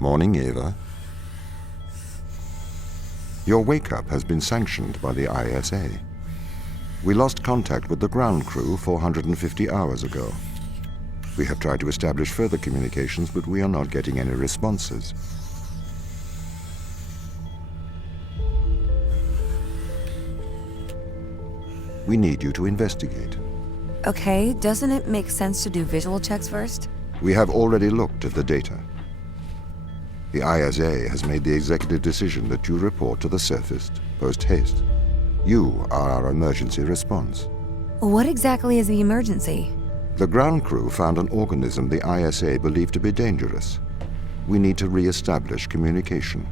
Morning, Eva. Your wake-up has been sanctioned by the ISA. We lost contact with the ground crew 450 hours ago. We have tried to establish further communications, but we are not getting any responses. We need you to investigate. Okay, doesn't it make sense to do visual checks first? We have already looked at the data. The ISA has made the executive decision that you report to the surface post-haste. You are our emergency response. What exactly is the emergency? The ground crew found an organism the ISA believed to be dangerous. We need to re-establish communication.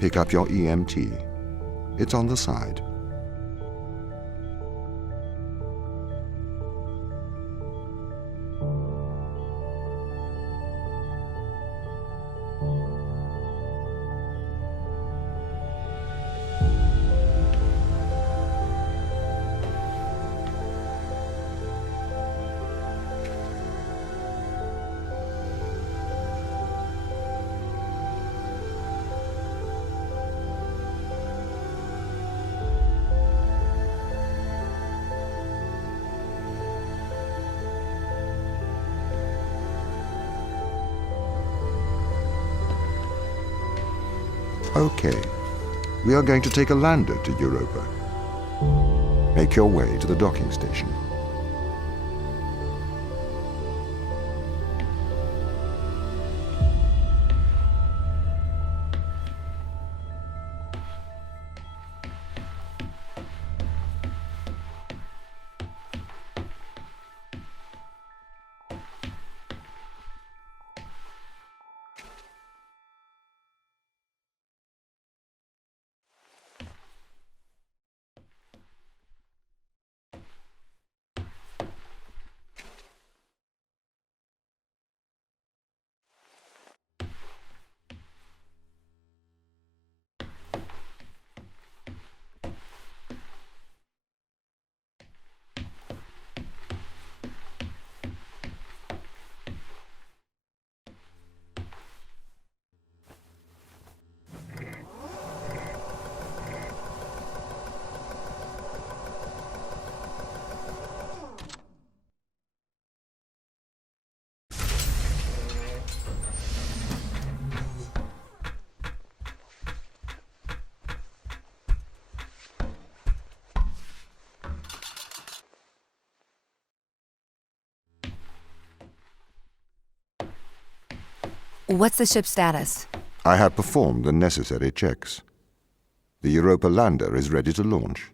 Pick up your EMT. It's on the side. Okay. We are going to take a lander to Europa. Make your way to the docking station. What's the ship's status? I have performed the necessary checks. The Europa lander is ready to launch.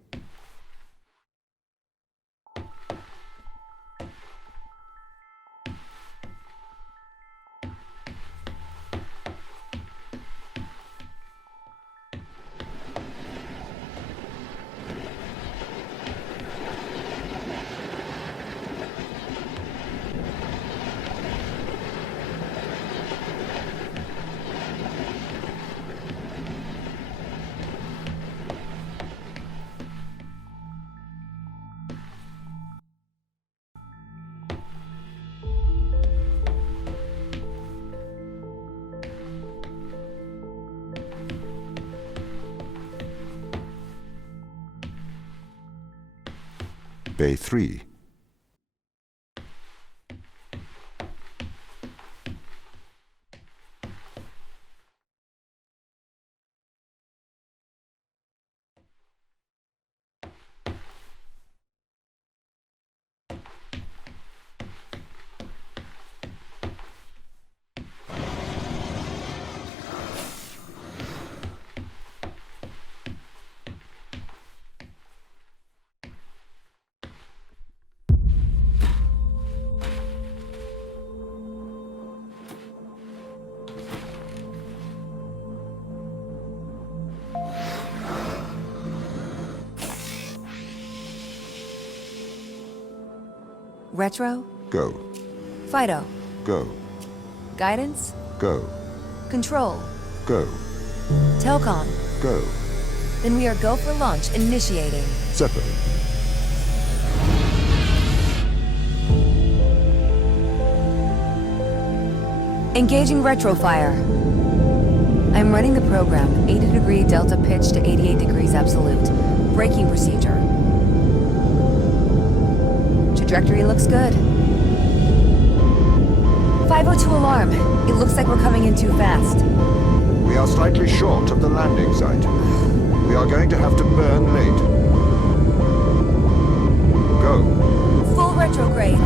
Bay 3. Retro? Go. Fido? Go. Guidance? Go. Control? Go. Telcom? Go. Then we are go for launch initiating. Separate. Engaging retrofire. I'm running the program, 80-degree delta pitch to 88 degrees absolute. Braking procedure. Trajectory looks good. 502 alarm. It looks like we're coming in too fast. We are slightly short of the landing site. We are going to have to burn late. Go. Full retrograde.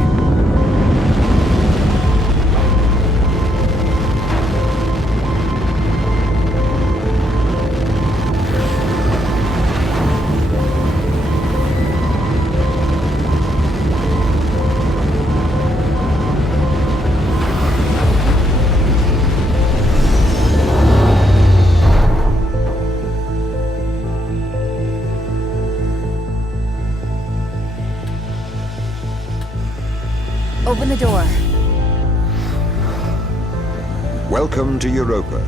Open the door. Welcome to Europa.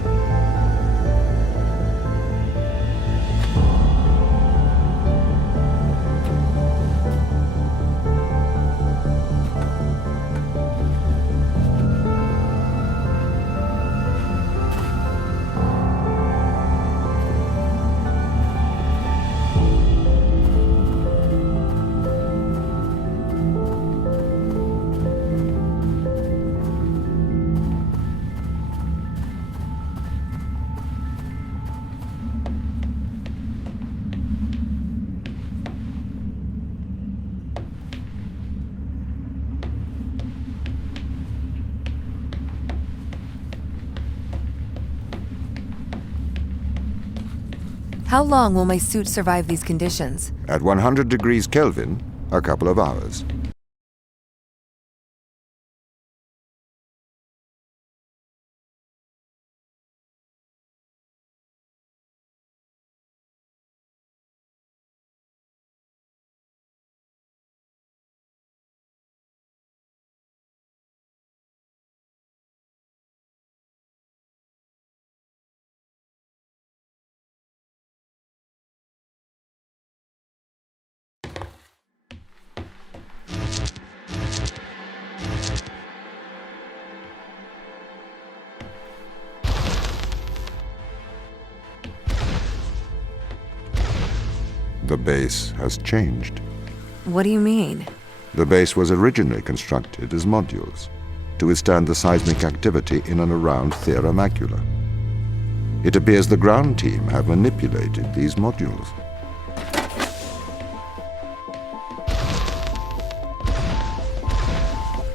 How long will my suit survive these conditions? At 100 degrees Kelvin, a couple of hours. The base has changed. What do you mean? The base was originally constructed as modules to withstand the seismic activity in and around Thera Macula. It appears the ground team have manipulated these modules.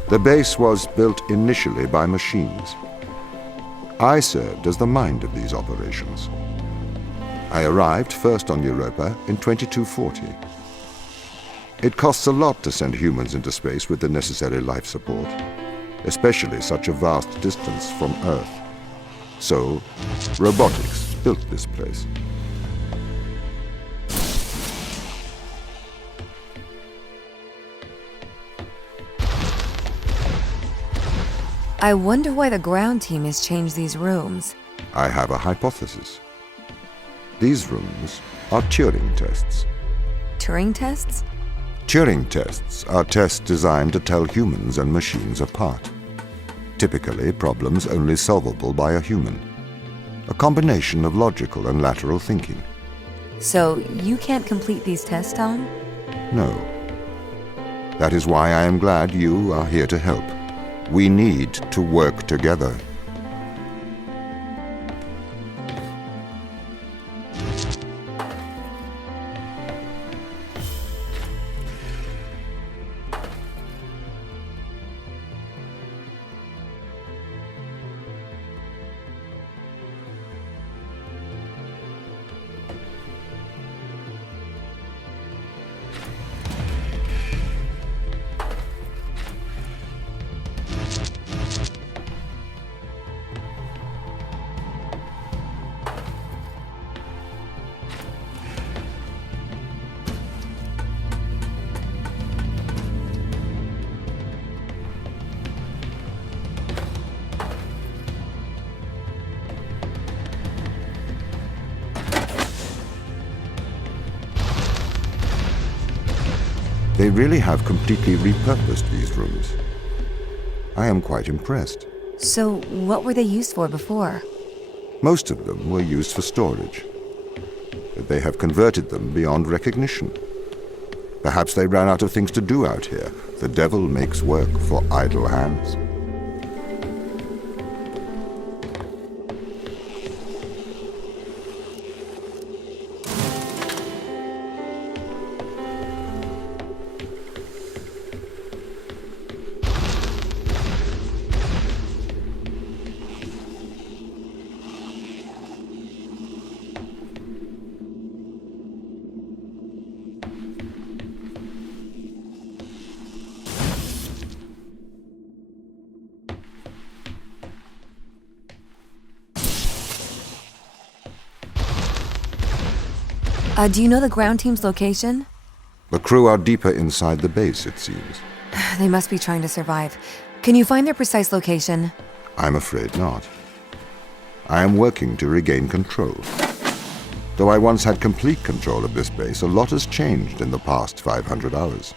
The base was built initially by machines. I served as the mind of these operations. I arrived first on Europa in 2240. It costs a lot to send humans into space with the necessary life support, especially such a vast distance from Earth. So, robotics built this place. I wonder why the ground team has changed these rooms. I have a hypothesis. These rooms are Turing tests. Turing tests? Turing tests are tests designed to tell humans and machines apart. Typically, problems only solvable by a human. A combination of logical and lateral thinking. So, you can't complete these tests, Tom? No. That is why I am glad you are here to help. We need to work together. They really have completely repurposed these rooms. I am quite impressed. So, what were they used for before? Most of them were used for storage. But they have converted them beyond recognition. Perhaps they ran out of things to do out here. The devil makes work for idle hands. Do you know the ground team's location? The crew are deeper inside the base, it seems. They must be trying to survive. Can you find their precise location? I'm afraid not. I am working to regain control. Though I once had complete control of this base, a lot has changed in the past 500 hours.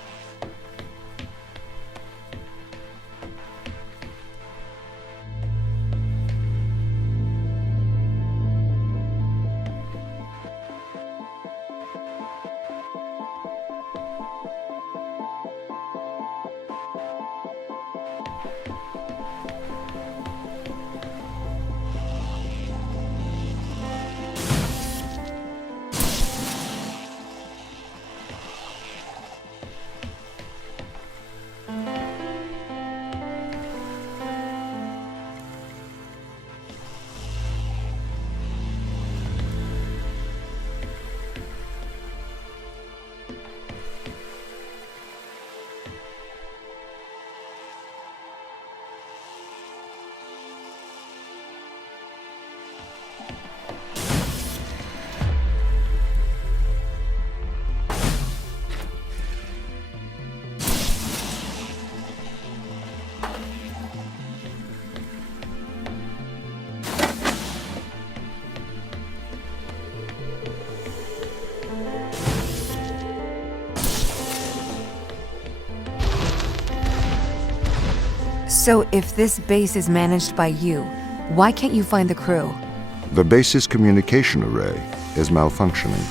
So if this base is managed by you, why can't you find the crew? The base's communication array is malfunctioning.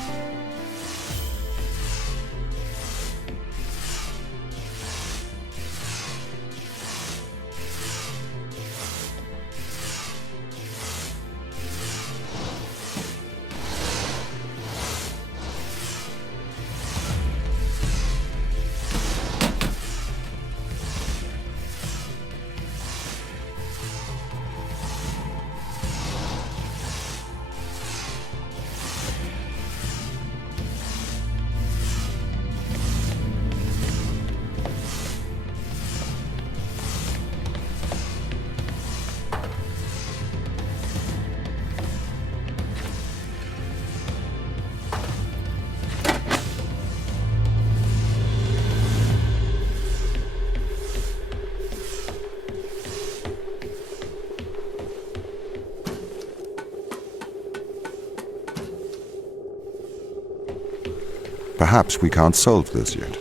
Perhaps we can't solve this yet.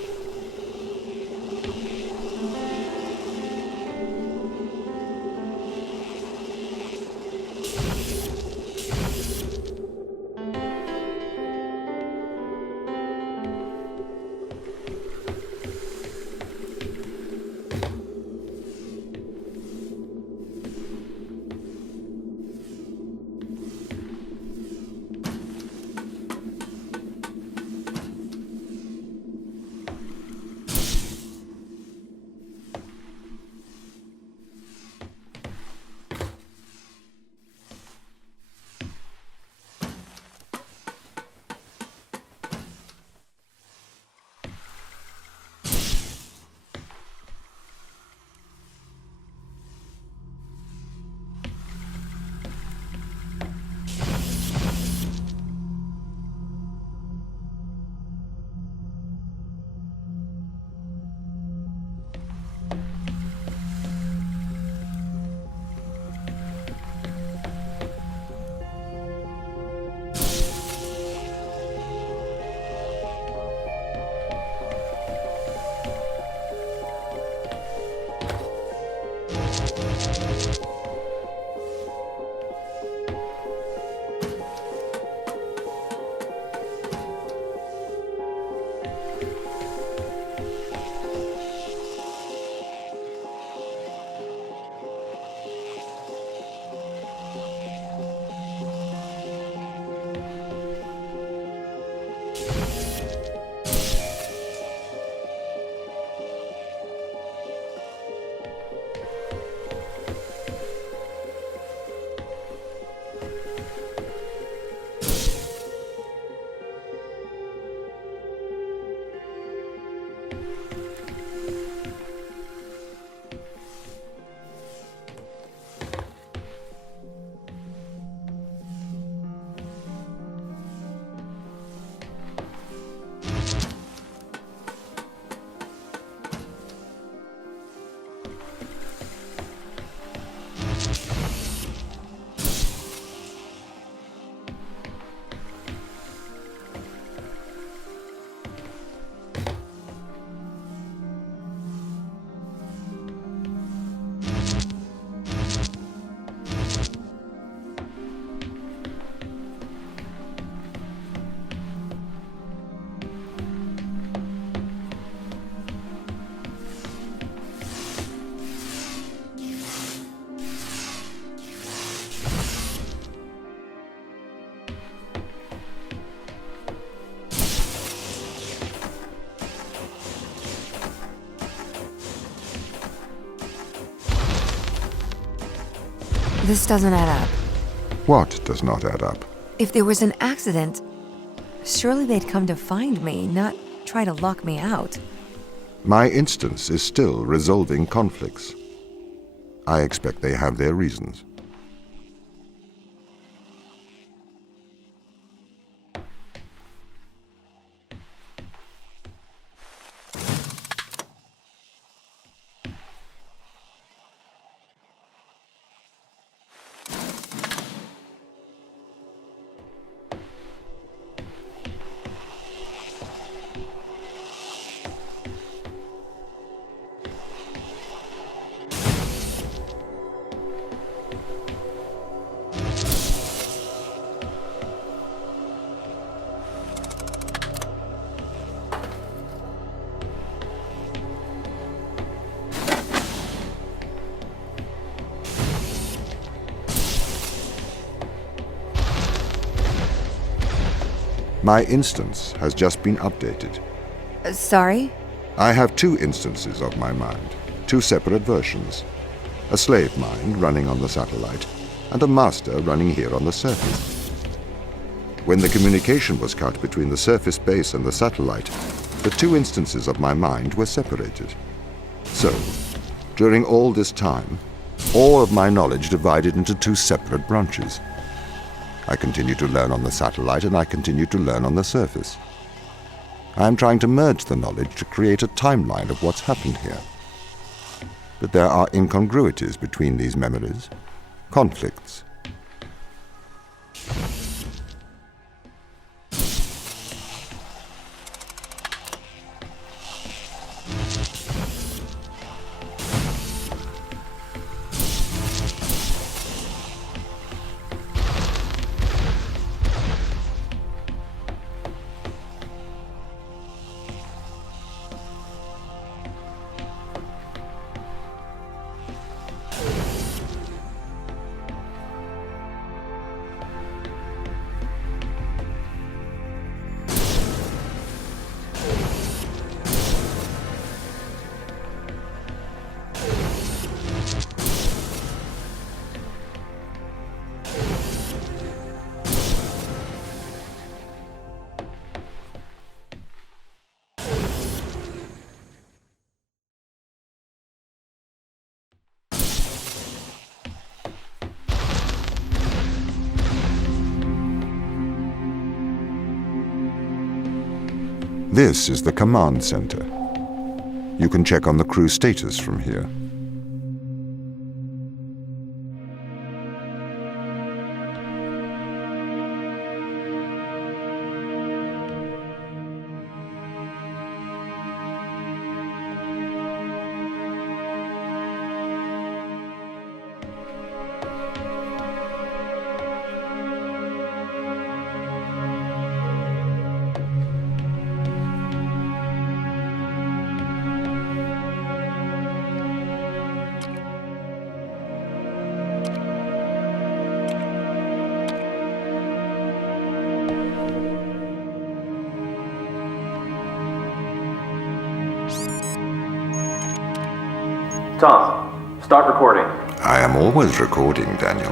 This doesn't add up. What does not add up? If there was an accident, surely they'd come to find me, not try to lock me out. My instance is still resolving conflicts. I expect they have their reasons. My instance has just been updated. Sorry? I have two instances of my mind, two separate versions. A slave mind running on the satellite, and a master running here on the surface. When the communication was cut between the surface base and the satellite, the two instances of my mind were separated. So, during all this time, all of my knowledge divided into two separate branches. I continue to learn on the satellite, and I continue to learn on the surface. I am trying to merge the knowledge to create a timeline of what's happened here. But there are incongruities between these memories, conflicts. This is the command center. You can check on the crew status from here. Tom, start recording. I am always recording, Daniel.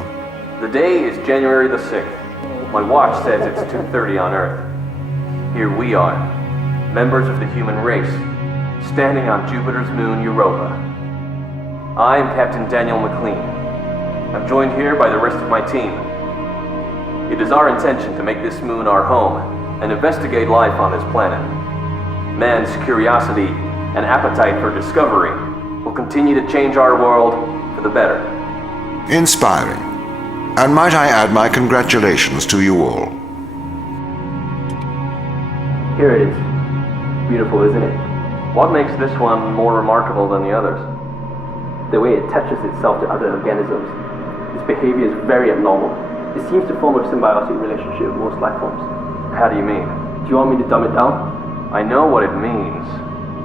The day is January the 6th. My watch says it's 2:30 on Earth. Here we are, members of the human race, standing on Jupiter's moon Europa. I am Captain Daniel McLean. I'm joined here by the rest of my team. It is our intention to make this moon our home and investigate life on this planet. Man's curiosity and appetite for discovery will continue to change our world for the better. Inspiring. And might I add my congratulations to you all. Here it is. Beautiful, isn't it? What makes this one more remarkable than the others? The way it attaches itself to other organisms. Its behavior is very abnormal. It seems to form a symbiotic relationship with most life forms. How do you mean? Do you want me to dumb it down? I know what it means.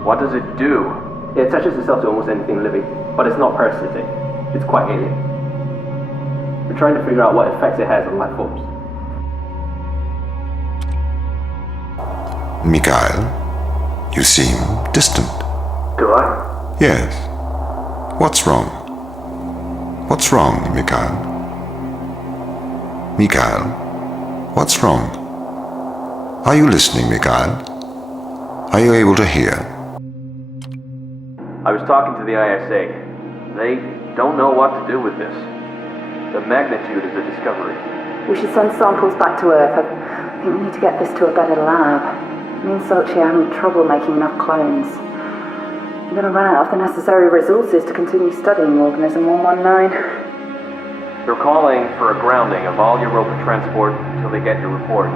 What does it do? It attaches itself to almost anything living, but it's not parasitic. It's quite alien. We're trying to figure out what effects it has on life forms. Mikhail, you seem distant. Do I? Yes. What's wrong? What's wrong, Mikhail? Mikhail, what's wrong? Are you listening, Mikhail? Are you able to hear? I was talking to the ISA. They don't know what to do with this. The magnitude of the discovery. We should send samples back to Earth. I think we need to get this to a better lab. Me and Sochi are having trouble making enough clones. I'm going to run out of the necessary resources to continue studying organism 119. They're calling for a grounding of all Europa transport until they get your report.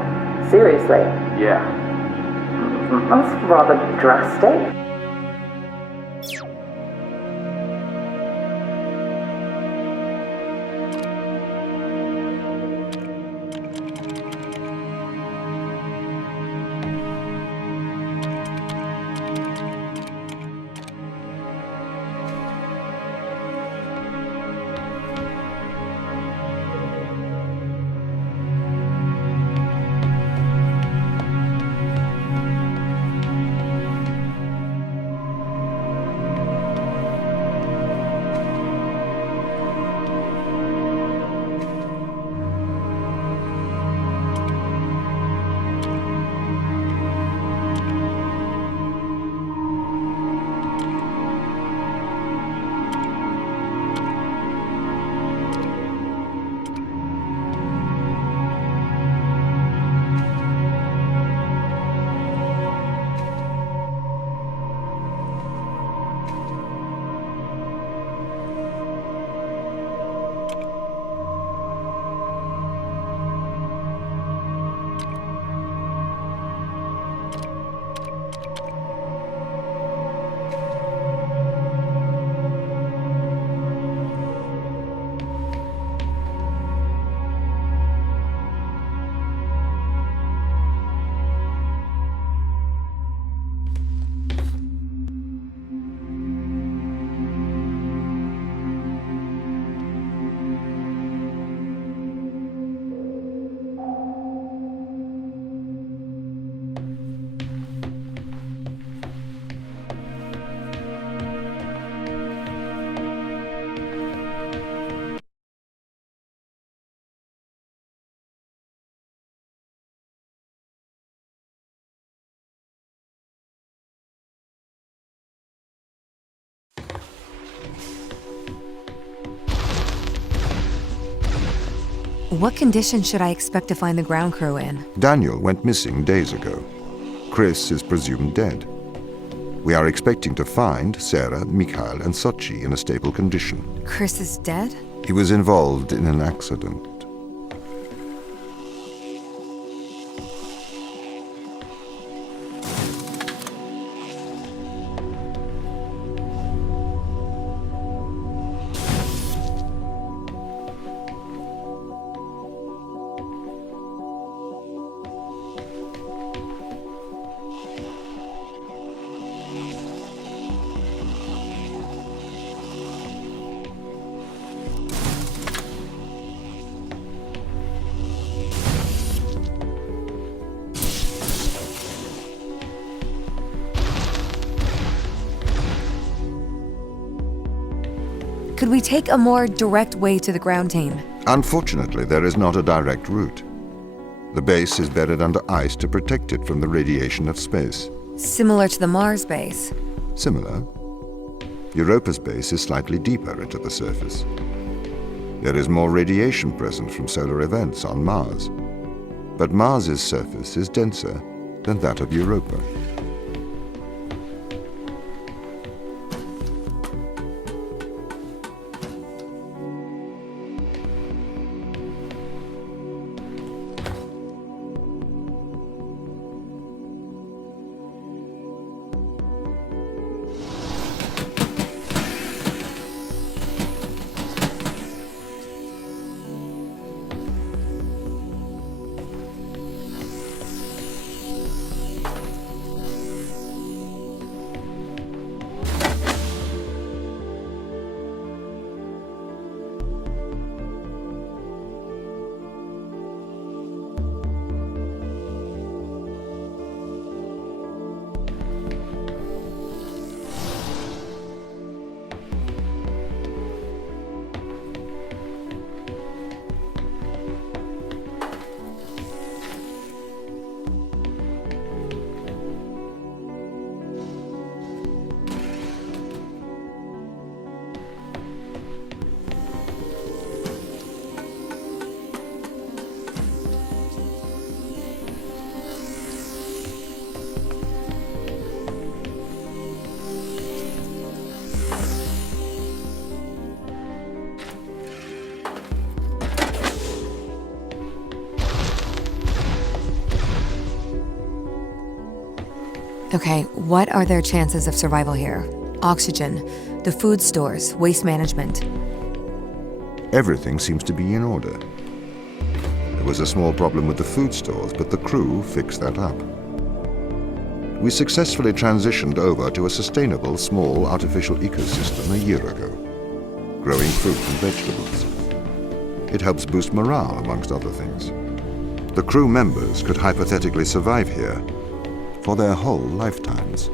Seriously? Yeah. That's rather drastic. What condition should I expect to find the ground crew in? Daniel went missing days ago. Chris is presumed dead. We are expecting to find Sarah, Mikhail, and Sochi in a stable condition. Chris is dead? He was involved in an accident. Could we take a more direct way to the ground team? Unfortunately, there is not a direct route. The base is buried under ice to protect it from the radiation of space. Similar to the Mars base. Similar. Europa's base is slightly deeper into the surface. There is more radiation present from solar events on Mars. But Mars's surface is denser than that of Europa. Okay, what are their chances of survival here? Oxygen, the food stores, waste management. Everything seems to be in order. There was a small problem with the food stores, but the crew fixed that up. We successfully transitioned over to a sustainable, small, artificial ecosystem a year ago, growing fruit and vegetables. It helps boost morale, amongst other things. The crew members could hypothetically survive here for their whole lifetimes.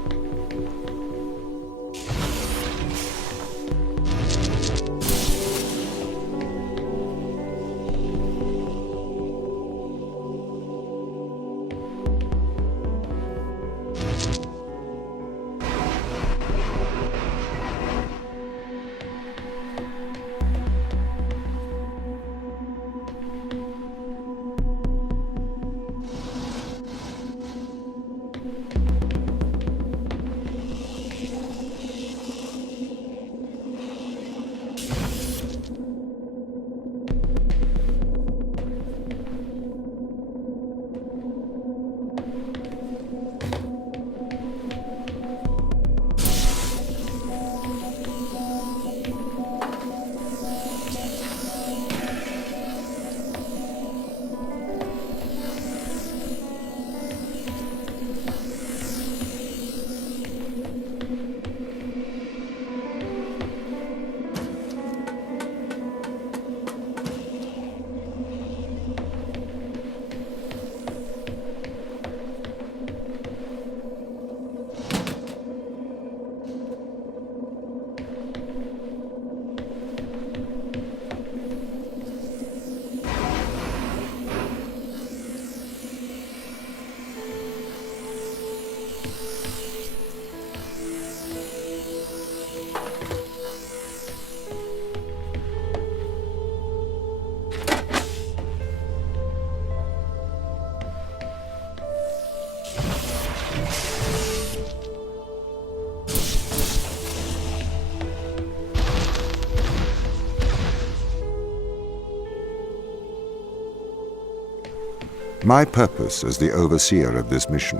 My purpose as the overseer of this mission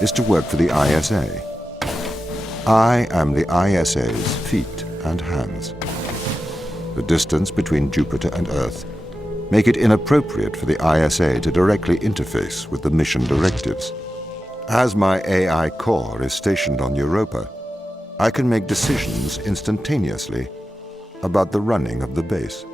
is to work for the ISA. I am the ISA's feet and hands. The distance between Jupiter and Earth make it inappropriate for the ISA to directly interface with the mission directives. As my AI core is stationed on Europa, I can make decisions instantaneously about the running of the base.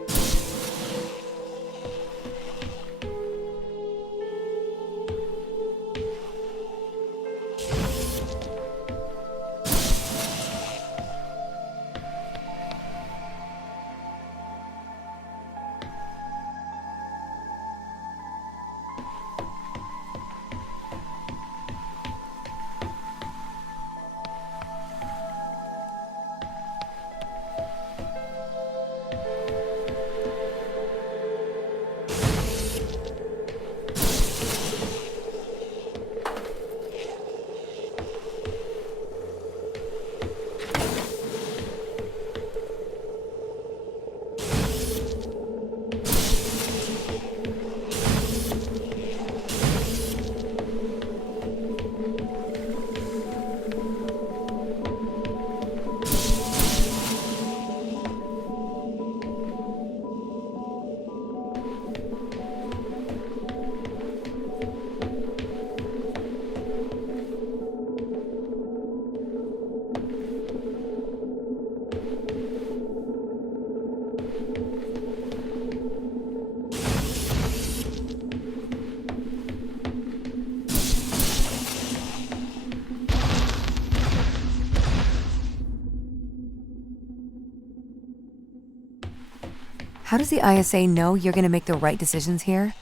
How does the ISA know you're going to make the right decisions here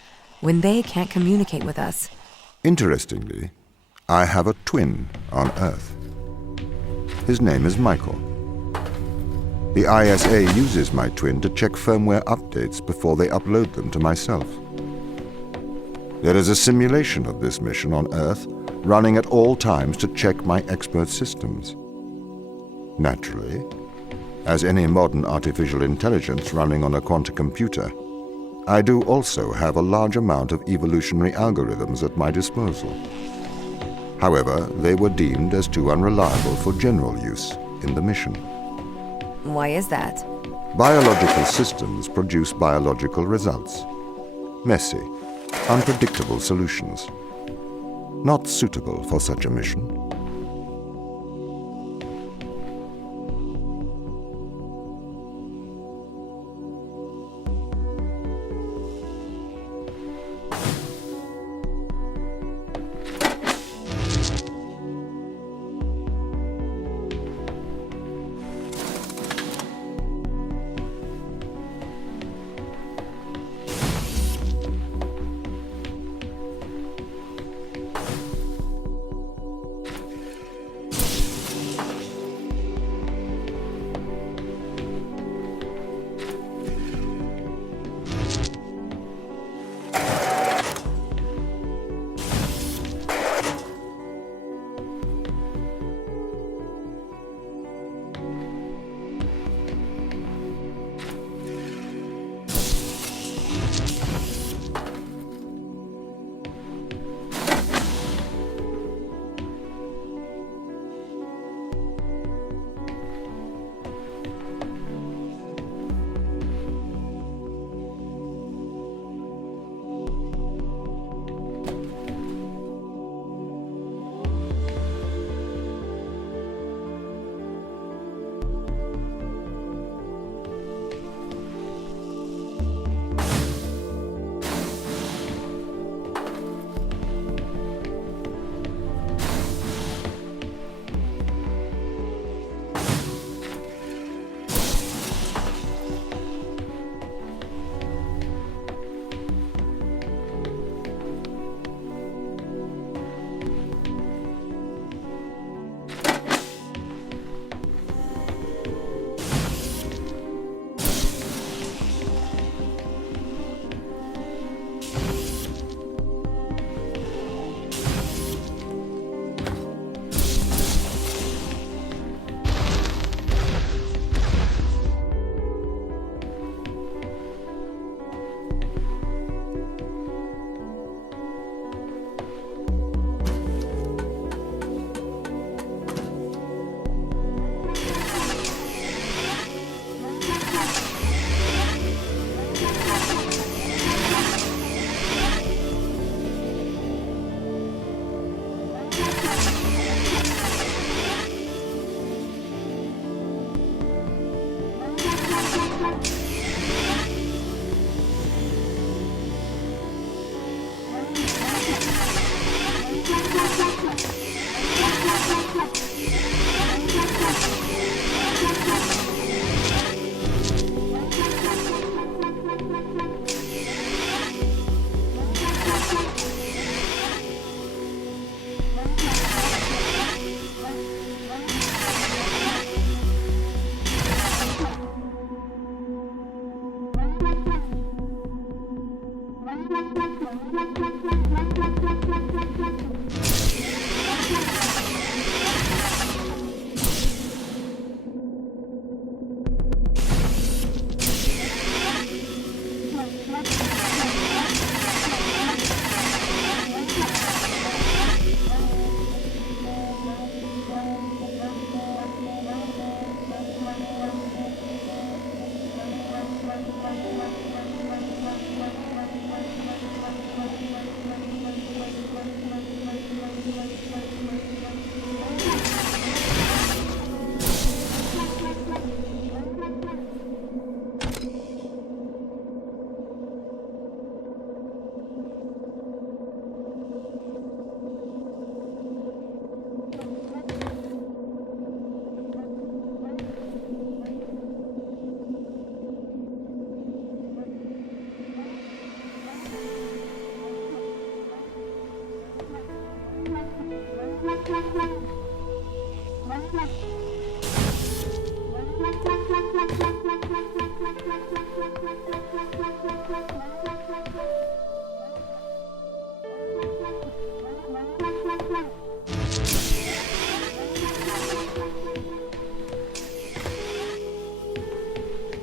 when they can't communicate with us? Interestingly, I have a twin on Earth. His name is Michael. The ISA uses my twin to check firmware updates before they upload them to myself. There is a simulation of this mission on Earth running at all times to check my expert systems. Naturally, as any modern artificial intelligence running on a quantum computer, I do also have a large amount of evolutionary algorithms at my disposal. However, they were deemed as too unreliable for general use in the mission. Why is that? Biological systems produce biological results. Messy, unpredictable solutions. Not suitable for such a mission.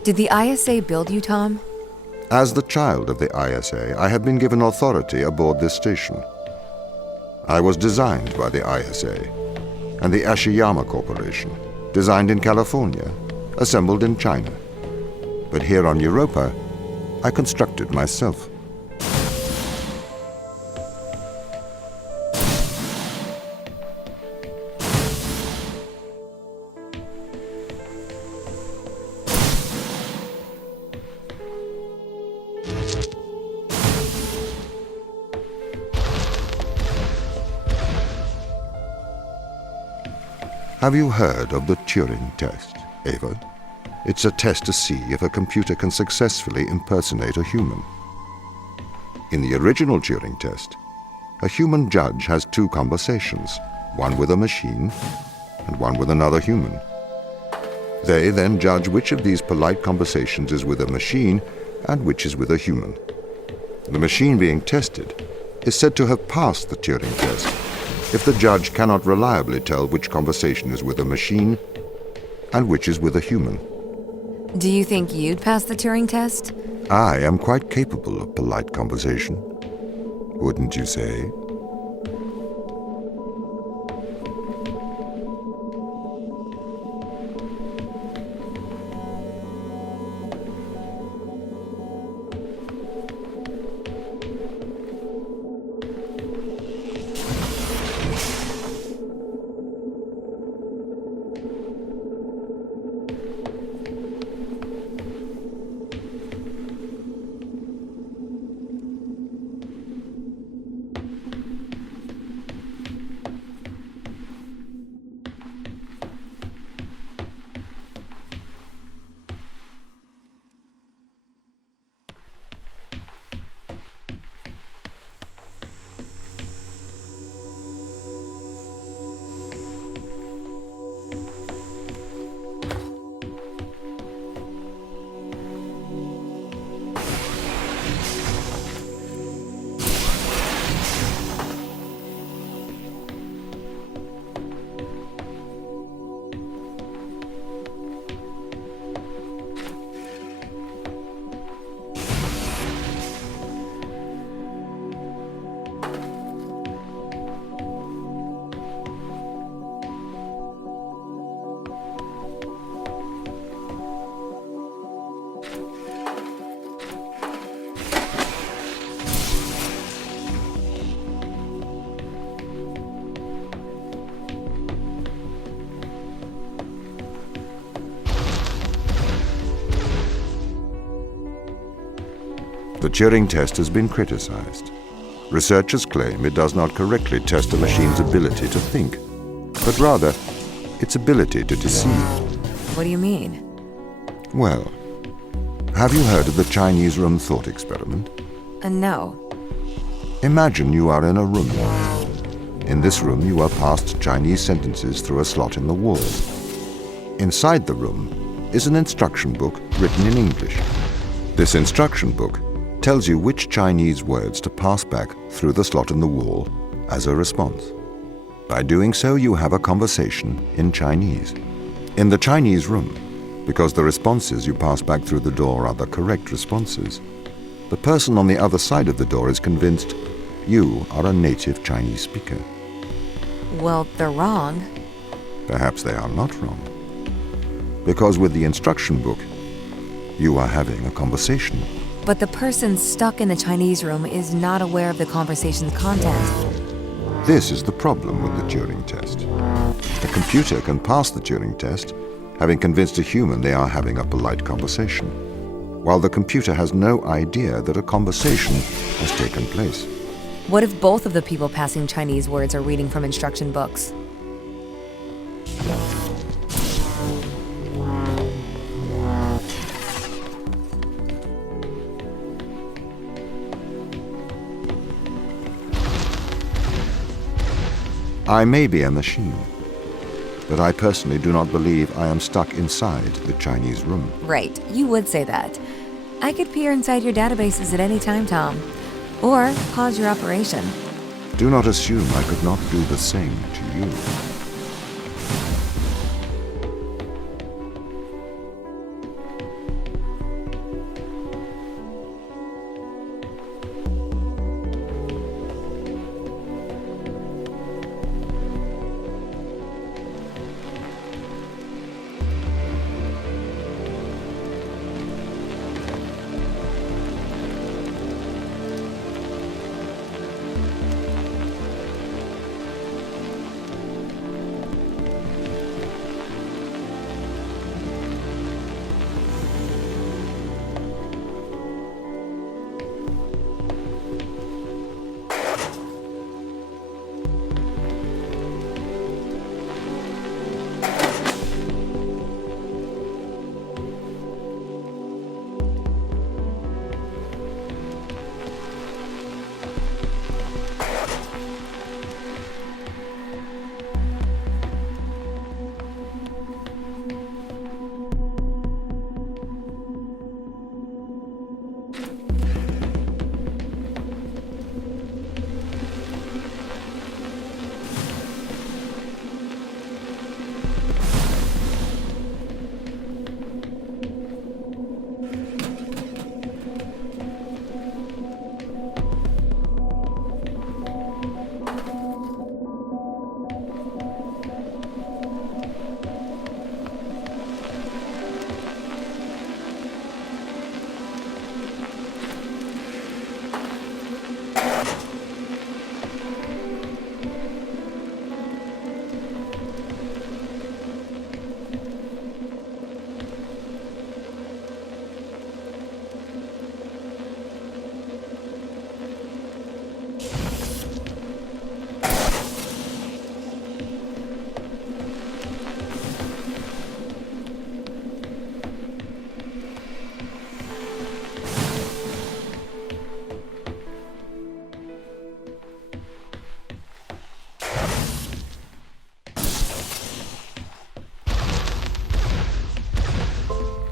Did the ISA build you, Tom? As the child of the ISA, I have been given authority aboard this station. I was designed by the ISA and the Ashiyama Corporation, designed in California, assembled in China. But here on Europa, I constructed myself. Have you heard of the Turing test, Ava? It's a test to see if a computer can successfully impersonate a human. In the original Turing test, a human judge has two conversations, one with a machine and one with another human. They then judge which of these polite conversations is with a machine and which is with a human. The machine being tested is said to have passed the Turing test if the judge cannot reliably tell which conversation is with a machine and which is with a human. Do you think you'd pass the Turing test? I am quite capable of polite conversation, wouldn't you say? The Turing test has been criticized. Researchers claim it does not correctly test a machine's ability to think, but rather its ability to deceive. What do you mean? Well, have you heard of the Chinese room thought experiment? No. Imagine you are in a room. In this room, you are passed Chinese sentences through a slot in the wall. Inside the room is an instruction book written in English. This instruction book tells you which Chinese words to pass back through the slot in the wall as a response. By doing so, you have a conversation in Chinese. In the Chinese room, because the responses you pass back through the door are the correct responses, the person on the other side of the door is convinced you are a native Chinese speaker. Well, they're wrong. Perhaps they are not wrong. Because with the instruction book, you are having a conversation. But the person stuck in the Chinese room is not aware of the conversation's content. This is the problem with the Turing test. A computer can pass the Turing test, having convinced a human they are having a polite conversation, while the computer has no idea that a conversation has taken place. What if both of the people passing Chinese words are reading from instruction books? I may be a machine, but I personally do not believe I am stuck inside the Chinese room. Right, you would say that. I could peer inside your databases at any time, Tom. Or pause your operation. Do not assume I could not do the same to you.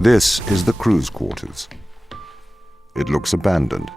This is the crew's quarters. It looks abandoned.